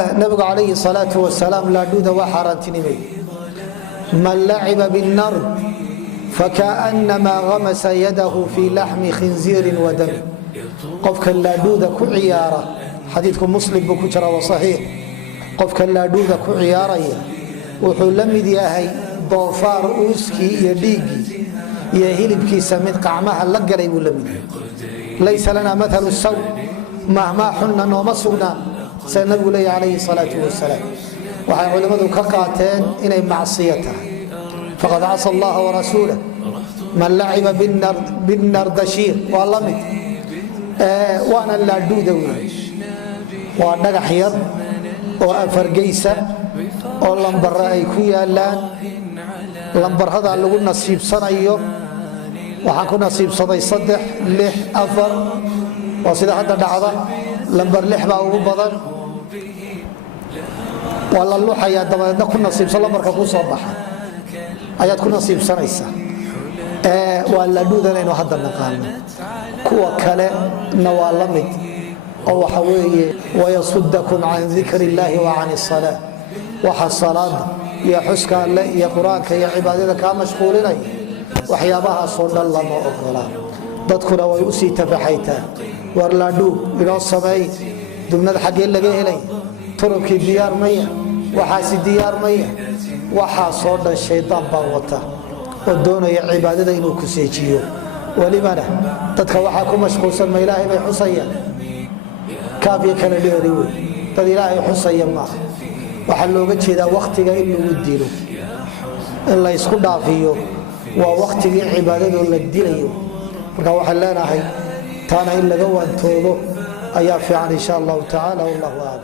النبي عليه الصلاة والسلام لا دود وحارتنمي من لعب بالنار فكأنما غمس يده في لحم خنزير ودم قفك لا دود كعيارة حديثكم مسلم بكتر وصحيح قفك لا دود كعيارة وحلمد ياهي ضوفار أوسكي يديقي يهلبكي سميت قعمها لقري ولمد ليس لنا مثل السوء مهما حنا ومسونا سنقول لي عليه الصلاة والسلام وحي علماء كقاتين إني معصيتها فقد عصى الله ورسوله من لعب بالنردشير والله وانا لا دودوي وانا حيض وافرقيسه ولمبر اي كيالان لمبر هذا لو نصيب سنيو waxaan ku nasiibsaday 3 6 4 oo sida hadda dhacda lambar 6 baa ugu badan wala luxaya dabadna ku nasiibsan lambarka ku soo baxa ayaad ku nasiibsanaysaa wala duudanayno hadda naqaano kuwa kale nawalamid oo waxa weeye wayasuddakum an dhikrillahi wa an as-salah wa hasalad ya huska ya quraanka ya cibaadada ka mashquulinay waxyaabaha soo dhan lama ogola dadkuna way u sii tafaxaytaan war la dhuug inoo sameey dugmada xagee laga helay turubkii diyaar maya waxaasi diyaar maya waxa soo dhan shaytaan baa wata oo doonaya cibaadada inuu ku seejiyo walibana dadka waxa ku mashquulsan ma ilaahay bay xusayaan kaabiye kala dheeri dad ilaahay xusaya ma waxa looga jeedaa waqtiga in lagu dilo in la isku dhaafiyo ووقت عبادته للدين marka waxa leenahay taana in laga waantoodo ayaa fiican insha Allah ta'ala wallahu a'lam